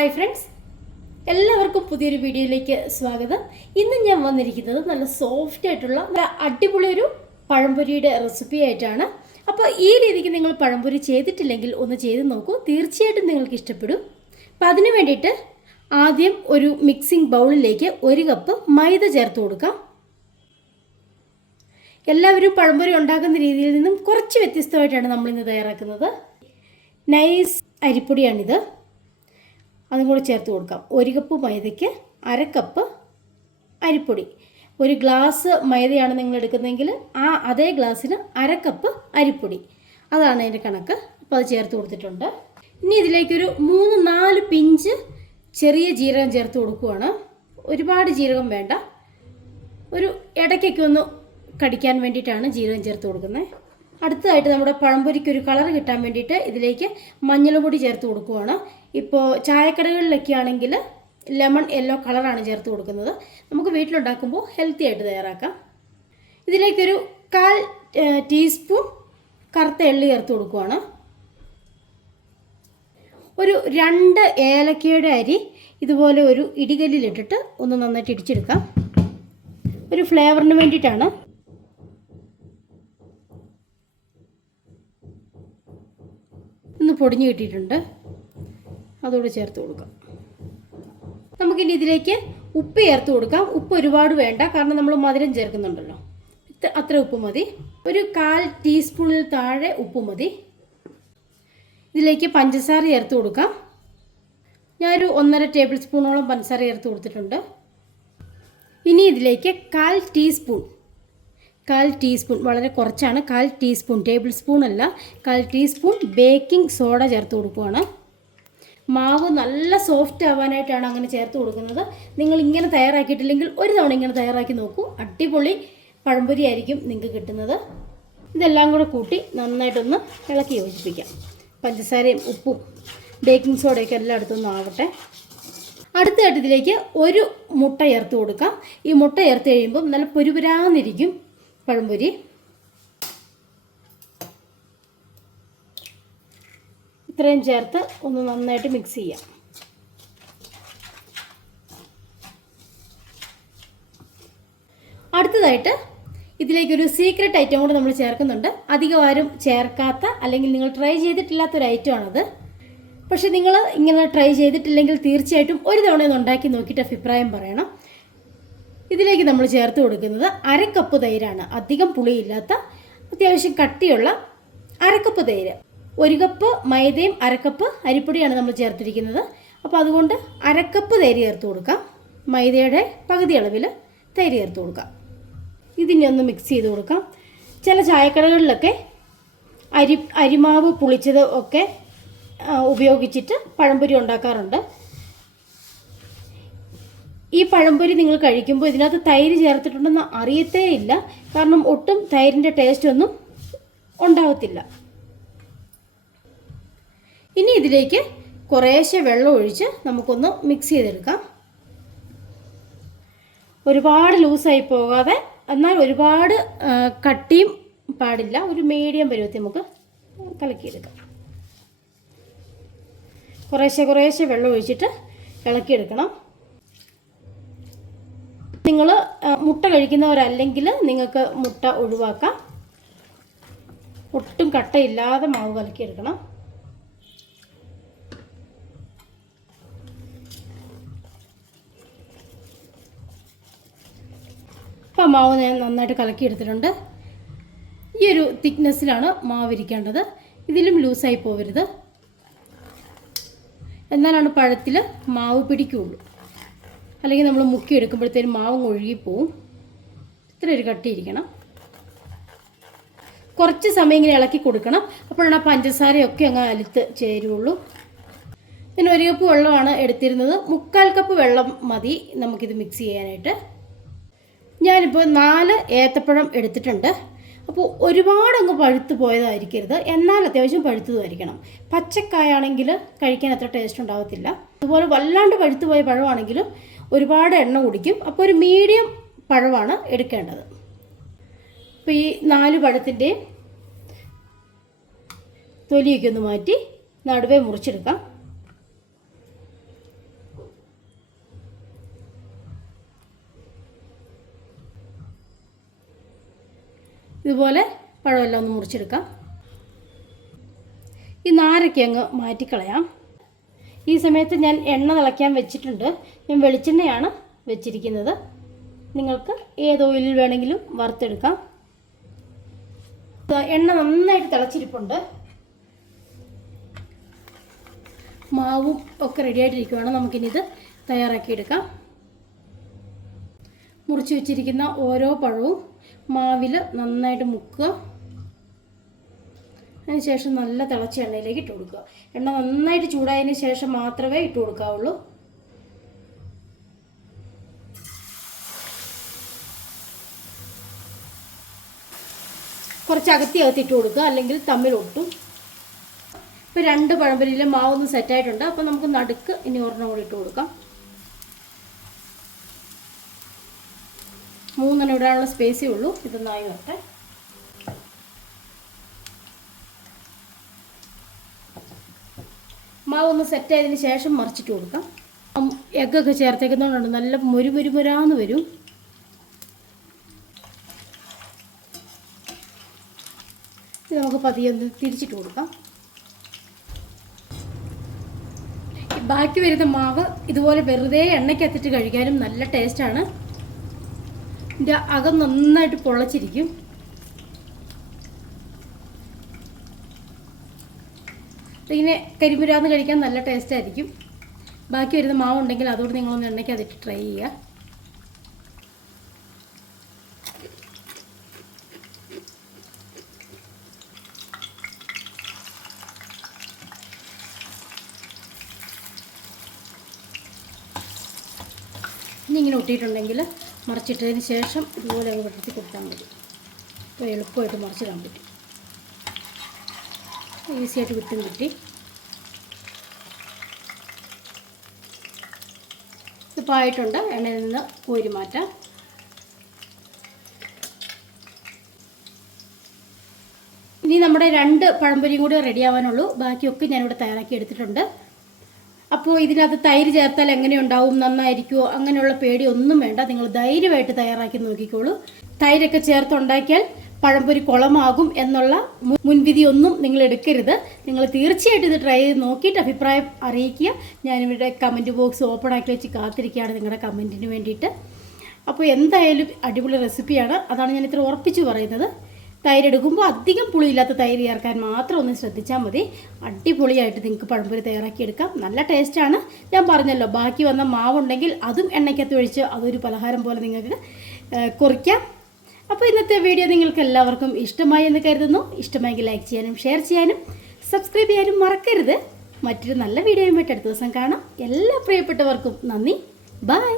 Hi friends എല്ലാവർക്കും പുതിയൊരു വീഡിയോയിലേക്ക് സ്വാഗതം. ഇന്ന് ഞാൻ വന്നിരിക്കുന്നത് നല്ല സോഫ്റ്റ് ആയിട്ടുള്ള നല്ല അടിപൊളി ഒരു പഴംപൊരിയുടെ റെസിപ്പി ആയിട്ടാണ്. അപ്പോൾ ഈ രീതിക്ക് നിങ്ങൾ പഴംപൊരി ചെയ്തിട്ടില്ലെങ്കിൽ ഒന്ന് ചെയ്ത് നോക്കൂ. തീർച്ചയായിട്ടും നിങ്ങൾക്ക് ഇഷ്ടപ്പെടും. അപ്പം അതിന് വേണ്ടിയിട്ട് ആദ്യം ഒരു മിക്സിംഗ് ബൗളിലേക്ക് ഒരു കപ്പ് മൈദ ചേർത്ത് കൊടുക്കാം. എല്ലാവരും പഴംപൊരി ഉണ്ടാക്കുന്ന രീതിയിൽ നിന്നും കുറച്ച് വ്യത്യസ്തമായിട്ടാണ് നമ്മൾ ഇന്ന് തയ്യാറാക്കുന്നത്. നൈസ് അരിപ്പൊടിയാണിത്. അതും കൂടി ചേർത്ത് കൊടുക്കാം. ഒരു കപ്പ് മൈദയ്ക്ക് അര കപ്പ് അരിപ്പൊടി. ഒരു ഗ്ലാസ് മൈദയാണ് നിങ്ങൾ എടുക്കുന്നതെങ്കിൽ ആ അതേ ഗ്ലാസ്സിന് അര കപ്പ് അരിപ്പൊടി. അതാണ് അതിന്റെ കണക്ക്. അപ്പോൾ അത് ചേർത്ത് കൊടുത്തിട്ടുണ്ട്. ഇനി ഇതിലേക്കൊരു മൂന്ന് നാല് പിഞ്ച് ചെറിയ ജീരകം ചേർത്ത് കൊടുക്കുവാണ്. ഒരുപാട് ജീരകം വേണ്ട. ഒരു ഇടയ്ക്കൊക്കെ ഒന്ന് കടിക്കാൻ വേണ്ടിയിട്ടാണ് ജീരകം ചേർത്ത് കൊടുക്കുന്നത്. അടുത്തതായിട്ട് നമ്മുടെ പഴംപൊരിക്ക് ഒരു കളർ കിട്ടാൻ വേണ്ടിയിട്ട് ഇതിലേക്ക് മഞ്ഞൾപ്പൊടി ചേർത്ത് കൊടുക്കുവാണ്. ഇപ്പോൾ ചായക്കടകളിലൊക്കെ ആണെങ്കിൽ ലെമൺ യെല്ലോ കളറാണ് ചേർത്ത് കൊടുക്കുന്നത്. നമുക്ക് വീട്ടിലുണ്ടാക്കുമ്പോൾ ഹെൽത്തി ആയിട്ട് തയ്യാറാക്കാം. ഇതിലേക്കൊരു കാൽ ടീസ്പൂൺ കറുത്ത എള്ളി ചേർത്ത് കൊടുക്കുവാണ്. ഒരു രണ്ട് ഏലക്കയുടെ അരി ഇതുപോലെ ഒരു ഇടികല്ലിലിട്ടിട്ട് ഒന്ന് നന്നായിട്ട് ഇടിച്ചെടുക്കാം. ഒരു ഫ്ലേവറിന് വേണ്ടിയിട്ടാണ്. ഒന്ന് പൊടിഞ്ഞു കിട്ടിയിട്ടുണ്ട്. അതോടെ ചേർത്ത് കൊടുക്കാം. നമുക്കിനി ഇതിലേക്ക് ഉപ്പ് ചേർത്ത് കൊടുക്കാം. ഉപ്പ് ഒരുപാട് വേണ്ട കാരണം നമ്മൾ മധുരം ചേർക്കുന്നുണ്ടല്ലോ. അത്ര ഉപ്പ് മതി. ഒരു കാൽ ടീസ്പൂണിൽ താഴെ ഉപ്പ് മതി. ഇതിലേക്ക് പഞ്ചസാര ചേർത്ത് കൊടുക്കാം. ഞാനൊരു ഒന്നര ടേബിൾ സ്പൂണോളം പഞ്ചസാര ചേർത്ത് കൊടുത്തിട്ടുണ്ട്. ഇനി ഇതിലേക്ക് കാൽ ടീസ്പൂൺ കാൽ ടീസ്പൂൺ വളരെ കുറച്ചാണ്. കാൽ ടീസ്പൂൺ ടേബിൾ സ്പൂൺ അല്ല കാൽ ടീസ്പൂൺ ബേക്കിംഗ് സോഡ ചേർത്ത് കൊടുക്കുവാണ്. മാവ് നല്ല സോഫ്റ്റ് ആവാനായിട്ടാണ് അങ്ങനെ ചേർത്ത് കൊടുക്കുന്നത്. നിങ്ങൾ ഇങ്ങനെ തയ്യാറാക്കിയിട്ടില്ലെങ്കിൽ ഒരു തവണ ഇങ്ങനെ തയ്യാറാക്കി നോക്കൂ. അടിപൊളി പഴംപൊരി ആയിരിക്കും നിങ്ങൾക്ക് കിട്ടുന്നത്. ഇതെല്ലാം കൂടെ കൂട്ടി നന്നായിട്ടൊന്ന് ഇളക്കി യോജിപ്പിക്കാം. പഞ്ചസാരയും ഉപ്പും ബേക്കിംഗ് സോഡയൊക്കെ എല്ലായിടത്തും അടുത്തൊന്നും ആവട്ടെ. അടുത്തായിട്ട് ഇതിലേക്ക് ഒരു മുട്ട ചേർത്ത് കൊടുക്കാം. ഈ മുട്ട ചേർത്ത് കഴിയുമ്പോൾ നല്ല പൊരുപുരാന്നിരിക്കും പഴംപൊരി. ഇത്രയും ചേർത്ത് ഒന്ന് നന്നായിട്ട് മിക്സ് ചെയ്യാം. അടുത്തതായിട്ട് ഇതിലേക്കൊരു സീക്രട്ട് ഐറ്റം കൂടെ നമ്മൾ ചേർക്കുന്നുണ്ട്. അധികം ആരും ചേർക്കാത്ത അല്ലെങ്കിൽ നിങ്ങൾ ട്രൈ ചെയ്തിട്ടില്ലാത്ത ഒരു ഐറ്റം ഐറ്റമാണത് പക്ഷെ നിങ്ങൾ ഇങ്ങനെ ട്രൈ ചെയ്തിട്ടില്ലെങ്കിൽ തീർച്ചയായിട്ടും ഒരു തവണ ഒന്ന് ഉണ്ടാക്കി നോക്കിയിട്ട് അഭിപ്രായം പറയണം. ഇതിലേക്ക് നമ്മൾ ചേർത്ത് കൊടുക്കുന്നത് അരക്കപ്പ് തൈരാണ്. അധികം പുളിയില്ലാത്ത അത്യാവശ്യം കട്ടിയുള്ള അരക്കപ്പ് തൈര്. ഒരു കപ്പ് മൈദയും അരക്കപ്പ് അരിപ്പൊടിയാണ് നമ്മൾ ചേർത്തിരിക്കുന്നത്. അപ്പോൾ അതുകൊണ്ട് അരക്കപ്പ് തൈര് ചേർത്ത് കൊടുക്കാം. മൈദയുടെ പകുതി അളവിൽ തൈര് ചേർത്ത് കൊടുക്കാം. ഇതിനെ ഒന്ന് മിക്സ് ചെയ്ത് കൊടുക്കാം. ചില ചായക്കടകളിലൊക്കെ അരി അരിമാവ് പുളിച്ചത് ഒക്കെ ഉപയോഗിച്ചിട്ട് പഴംപൊരി ഉണ്ടാക്കാറുണ്ട്. ഈ പഴംപൊരി നിങ്ങൾ കഴിക്കുമ്പോൾ ഇതിനകത്ത് തൈര് ചേർത്തിട്ടുണ്ടെന്ന് അറിയത്തേ ഇല്ല കാരണം ഒട്ടും തൈരിന്റെ ടേസ്റ്റ് ഒന്നും ഉണ്ടാവത്തില്ല. ഇനി ഇതിലേക്ക് കുറേശ്ശെ വെള്ളം ഒഴിച്ച് നമുക്കൊന്ന് മിക്സ് ചെയ്തെടുക്കാം. ഒരുപാട് ലൂസായി പോകാതെ എന്നാൽ ഒരുപാട് കട്ടിയും പാടില്ല. ഒരു മീഡിയം പരുവത്തിൽ നമുക്ക് കലക്കിയെടുക്കാം. കുറേശ്ശെ കുറേശ്ശെ വെള്ളം ഒഴിച്ചിട്ട് ഇളക്കിയെടുക്കണം. നിങ്ങൾ മുട്ട കഴിക്കുന്നവരല്ലെങ്കിൽ നിങ്ങൾക്ക് മുട്ട ഒഴിവാക്കാം. ഒട്ടും കട്ടയില്ലാതെ മാവ് കലക്കിയെടുക്കണം. അപ്പം മാവ് ഞാൻ നന്നായിട്ട് കലക്കിയെടുത്തിട്ടുണ്ട്. ഈ ഒരു തിക്നെസ്സിലാണ് മാവ് ഇരിക്കേണ്ടത്. ഇതിലും ലൂസായി പോകരുത് എന്നാലാണ് പഴത്തിൽ മാവ് പിടിക്കുകയുള്ളൂ അല്ലെങ്കിൽ നമ്മൾ മുക്കി എടുക്കുമ്പോഴത്തേനും മാവ് ഒഴുകിപ്പോവും. ഇത്ര ഒരു കട്ടിയിരിക്കണം കുറച്ച് സമയം ഇങ്ങനെ ഇളക്കി കൊടുക്കണം. അപ്പോഴാണ് ആ പഞ്ചസാരയൊക്കെ അങ്ങ് അലുത്ത് ചേരുള്ളൂ. പിന്നെ ഒരു കപ്പ് വെള്ളമാണ് എടുത്തിരുന്നത്. മുക്കാൽ കപ്പ് വെള്ളം മതി നമുക്കിത് മിക്സ് ചെയ്യാനായിട്ട്. ഞാനിപ്പോൾ നാല് ഏത്തപ്പഴം എടുത്തിട്ടുണ്ട്. അപ്പോൾ ഒരുപാട് അങ്ങ് പഴുത്ത് പോയതായിരിക്കരുത്. എന്നാൽ അത്യാവശ്യം പഴുത്തതുമായിരിക്കണം പച്ചക്കായാണെങ്കിൽ കഴിക്കാൻ അത്ര ടേസ്റ്റ് ഉണ്ടാകത്തില്ല അതുപോലെ വല്ലാണ്ട് പഴുത്ത് പോയ പഴമാണെങ്കിലും ഒരുപാട് എണ്ണ കുടിക്കും. അപ്പോൾ ഒരു മീഡിയം പഴമാണ് എടുക്കേണ്ടത്. അപ്പോൾ ഈ നാല് പഴത്തിന്റെയും തൊലിയൊക്കെ ഒന്ന് മാറ്റി നടുവേ മുറിച്ചെടുക്കാം. ഇതുപോലെ പഴമെല്ലാം ഒന്ന് മുറിച്ചെടുക്കാം. ഈ നാരൊക്കെ അങ്ങ് മാറ്റിക്കളയാം. ഈ സമയത്ത് ഞാൻ എണ്ണ തിളയ്ക്കാൻ വെച്ചിട്ടുണ്ട്. ഞാൻ വെളിച്ചെണ്ണയാണ് വെച്ചിരിക്കുന്നത്. നിങ്ങൾക്ക് ഏത് ഓയിലിൽ വേണമെങ്കിലും വറുത്തെടുക്കാം. എണ്ണ നന്നായിട്ട് തിളച്ചിരിപ്പുണ്ട്. മാവും ഒക്കെ റെഡി ആയിട്ടിരിക്കുവാണ്. ഇത് തയ്യാറാക്കിയെടുക്കാം. മുറിച്ച് വെച്ചിരിക്കുന്ന ഓരോ പഴവും മാവിൽ നന്നായിട്ട് മുക്കുക. അതിനുശേഷം നല്ല തിളച്ച എണ്ണയിലേക്ക് ഇട്ട് കൊടുക്കുക. എണ്ണ നന്നായിട്ട് ചൂടായതിന് ശേഷം മാത്രമേ ഇട്ട് കൊടുക്കാവുള്ളൂ. കുറച്ച് അകത്തി അകത്തി ഇട്ട് കൊടുക്കുക. അല്ലെങ്കിൽ തമ്മിൽ ഒട്ടും. ഇപ്പോൾ രണ്ട് പഴംപൊരിയിലെ മാവൊന്ന് സെറ്റായിട്ടുണ്ട് അപ്പോൾ നമുക്ക് നടുക്ക് ഇനി ഒരെണ്ണം കൂടി ഇട്ട് കൊടുക്കാം. മൂന്നെണ്ണം ഇടാനുള്ള സ്പേസേ ഉള്ളൂ. ഇതൊന്നായി വരട്ടെ മാവ് ഒന്ന് സെറ്റ് ആയതിന് ശേഷം മറിച്ചിട്ട് കൊടുക്കാം. എഗ്ഗൊക്കെ ചേർത്തേക്കുന്നതുകൊണ്ട് നല്ല മുരു മുരു മുരാന്ന് വരും. ഇത് നമുക്ക് പതിയെ ഒന്ന് തിരിച്ചിട്ട് കൊടുക്കാം. ബാക്കി വരുന്ന മാവ് ഇതുപോലെ വെറുതെ എണ്ണയ്ക്കത്തിട്ട് കഴിക്കാനും നല്ല ടേസ്റ്റാണ് ഇതിന്റെ അകം നന്നായിട്ട് പൊള്ളച്ചിരിക്കും. ഇങ്ങനെ കരിമുരാന്ന് കഴിക്കാൻ നല്ല ടേസ്റ്റ് ആയിരിക്കും. ബാക്കി വരുന്ന മാവ് ഉണ്ടെങ്കിൽ അതോട് നിങ്ങളൊന്ന് എണ്ണയ്ക്ക് അതിട്ട് ട്രൈ ചെയ്യുക ഇനി ഇങ്ങനെ ഒട്ടിയിട്ടുണ്ടെങ്കിൽ മറിച്ചിട്ടതിന് ശേഷം ഇതുപോലെ അങ്ങ് വെട്ടി കൊടുത്താൽ മതി. അപ്പോൾ എളുപ്പമായിട്ട് മറിച്ചിടാൻ പറ്റും. ഈസി ആയിട്ട് വിട്ടും കിട്ടി. ഇപ്പോൾ ആയിട്ടുണ്ട് എണ്ണയിൽ നിന്ന് കോരി മാറ്റാം. ഇനി നമ്മുടെ രണ്ട് പഴംപൊരിയും കൂടി റെഡിയാവാനുള്ളൂ ബാക്കിയൊക്കെ ഞാനിവിടെ തയ്യാറാക്കി എടുത്തിട്ടുണ്ട്. അപ്പോൾ ഇതിനകത്ത് തൈര് ചേർത്താൽ എങ്ങനെ ഉണ്ടാവും? നന്നായിരിക്കുമോ അങ്ങനെയുള്ള പേടി ഒന്നും വേണ്ട. നിങ്ങൾ ധൈര്യമായിട്ട് തയ്യാറാക്കി നോക്കിക്കോളൂ. തൈരൊക്കെ ചേർത്തുണ്ടാക്കിയാൽ പഴംപൊരി കുളമാകും എന്നുള്ള മുൻവിധിയൊന്നും നിങ്ങൾ എടുക്കരുത്. നിങ്ങൾ തീർച്ചയായിട്ടും ഇത് ട്രൈ ചെയ്ത് നോക്കിയിട്ട് അഭിപ്രായം അറിയിക്കുക. ഞാനിവിടെ കമന്റ് ബോക്സ് ഓപ്പൺ ആക്കി വെച്ച് കാത്തിരിക്കുകയാണ് നിങ്ങളുടെ കമന്റിന് വേണ്ടിയിട്ട്. അപ്പോൾ എന്തായാലും അടിപൊളി റെസിപ്പിയാണ് അതാണ് ഞാൻ ഇത്ര ഉറപ്പിച്ച് പറയുന്നത്. തൈര് എടുക്കുമ്പോൾ അധികം പുളിയില്ലാത്ത തൈര് ചേർക്കാൻ മാത്രം ഒന്ന് ശ്രദ്ധിച്ചാൽ മതി. അടിപൊളിയായിട്ട് നിങ്ങൾക്ക് പഴംപൊരി തയ്യാറാക്കിയെടുക്കാം. നല്ല ടേസ്റ്റാണ്. ഞാൻ പറഞ്ഞല്ലോ ബാക്കി വന്ന മാവുണ്ടെങ്കിൽ അതും എണ്ണയ്ക്കകത്ത് ഒഴിച്ച് അതൊരു പലഹാരം പോലെ നിങ്ങൾക്ക് കുറിക്കാം. അപ്പോൾ ഇന്നത്തെ വീഡിയോ നിങ്ങൾക്ക് എല്ലാവർക്കും ഇഷ്ടമായി എന്ന് കരുതുന്നു. ഇഷ്ടമായെങ്കിൽ ലൈക്ക് ചെയ്യാനും ഷെയർ ചെയ്യാനും സബ്സ്ക്രൈബ് ചെയ്യാനും മറക്കരുത്. മറ്റൊരു നല്ല വീഡിയോയുമായിട്ട് അടുത്ത ദിവസം കാണാം. എല്ലാ പ്രിയപ്പെട്ടവർക്കും നന്ദി. ബൈ.